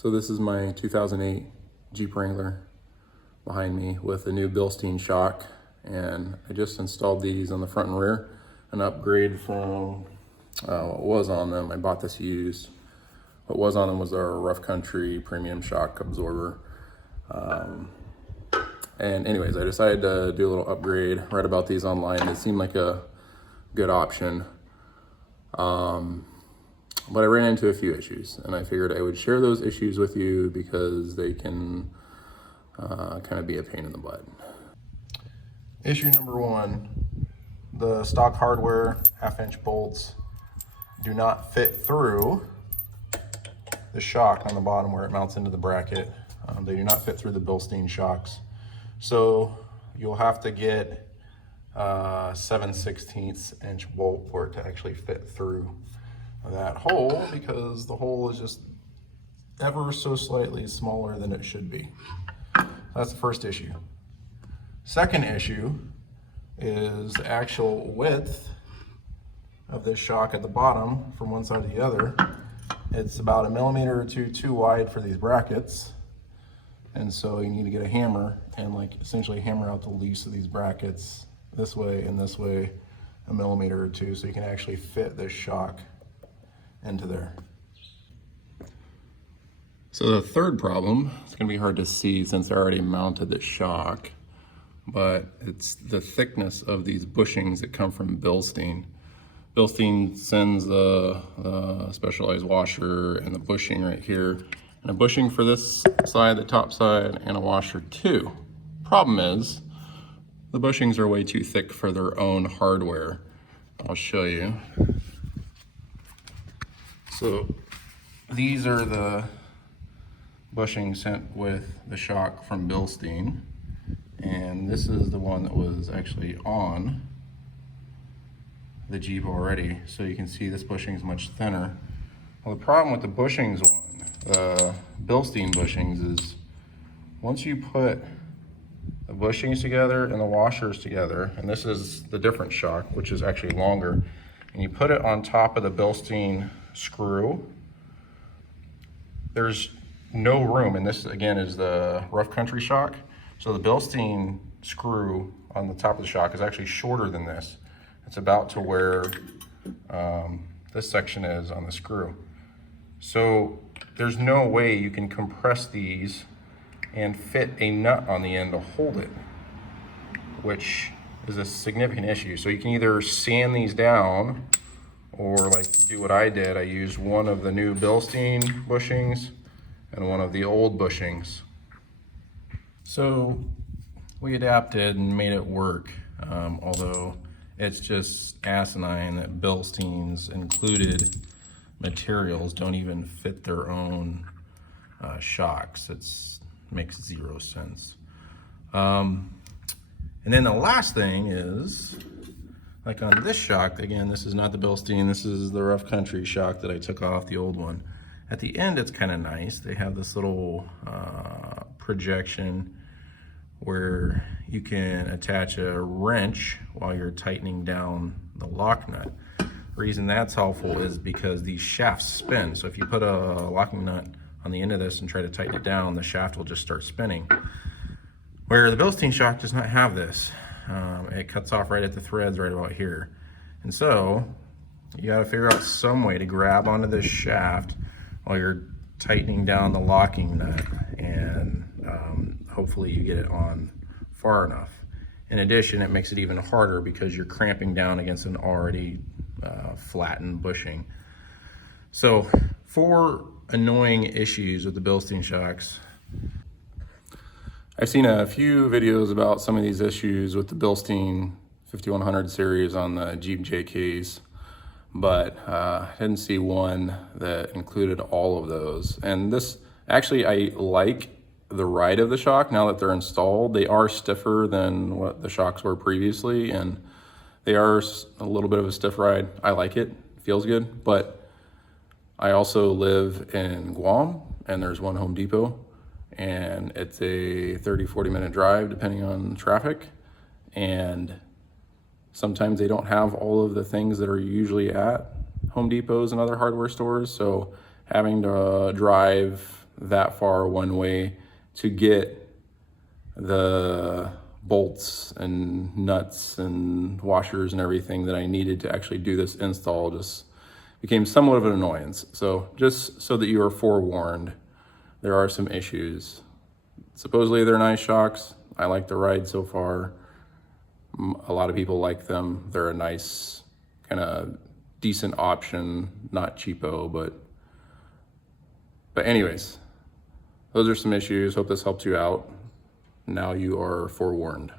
So this is my 2008 Jeep Wrangler behind me with the new Bilstein shock, and I just installed these on the front and rear, an upgrade from what was on them. I bought this used. What was on them was our Rough Country premium shock absorber. And anyways, I decided to do a little upgrade, read about these online. It seemed like a good option. But I ran into a few issues, and I figured I would share those issues with you because they can kind of be a pain in the butt. Issue number one, the stock hardware 1/2-inch bolts do not fit through the shock on the bottom where it mounts into the bracket. They do not fit through the Bilstein shocks. So you'll have to get a 7/16 inch bolt for it to actually fit through that hole, because the hole is just ever so slightly smaller than it should be. That's the first issue. Second issue is the actual width of this shock at the bottom from one side to the other. It's about 1 millimeter or two too wide for these brackets, and so you need to get a hammer and essentially hammer out the least of these brackets this way and this way 1 millimeter or two, so you can actually fit this shock into there. So the third problem, it's going to be hard to see since I already mounted the shock, but it's the thickness of these bushings that come from Bilstein. Bilstein sends the specialized washer and the bushing right here, and a bushing for this side, the top side, and a washer too. Problem is, the bushings are way too thick for their own hardware. I'll show you. So these are the bushings sent with the shock from Bilstein, and this is the one that was actually on the Jeep already. So you can see this bushing is much thinner. Well, the problem with the bushings one, the Bilstein bushings, is once you put the bushings together and the washers together, and this is the different shock, which is actually longer, and you put it on top of the Bilstein screw, there's no room. And this again is the Rough Country shock. So the Bilstein screw on the top of the shock is actually shorter than this. It's about to where this section is on the screw. So there's no way you can compress these and fit a nut on the end to hold it, which is a significant issue. So you can either sand these down, or do what I did. I used one of the new Bilstein bushings and one of the old bushings. So we adapted and made it work, although it's just asinine that Bilstein's included materials don't even fit their own shocks. It makes zero sense. And then the last thing is, like on this shock, again, this is not the Bilstein, this is the Rough Country shock that I took off the old one. At the end, it's kind of nice. They have this little projection where you can attach a wrench while you're tightening down the lock nut. The reason that's helpful is because these shafts spin. So if you put a locking nut on the end of this and try to tighten it down, the shaft will just start spinning. Where the Bilstein shock does not have this. It cuts off right at the threads right about here. And so you got to figure out some way to grab onto this shaft while you're tightening down the locking nut, and hopefully you get it on far enough. In addition, it makes it even harder because you're cramping down against an already flattened bushing. So 4 annoying issues with the Bilstein shocks. I've seen a few videos about some of these issues with the Bilstein 5100 series on the Jeep JKs, but I didn't see one that included all of those. And this, actually, I like the ride of the shock now that they're installed. They are stiffer than what the shocks were previously, and they are a little bit of a stiff ride. I like it, feels good, but I also live in Guam, and there's one Home Depot, and it's a 30-40 minute drive depending on traffic, and sometimes they don't have all of the things that are usually at Home Depots and other hardware stores, so having to drive that far one way to get the bolts and nuts and washers and everything that I needed to actually do this install just became somewhat of an annoyance. So just so that you are forewarned, there are some issues. Supposedly they're nice shocks. I like the ride so far. A lot of people like them. They're a nice, kind of decent option, not cheapo, but anyways, those are some issues. Hope this helps you out. Now you are forewarned.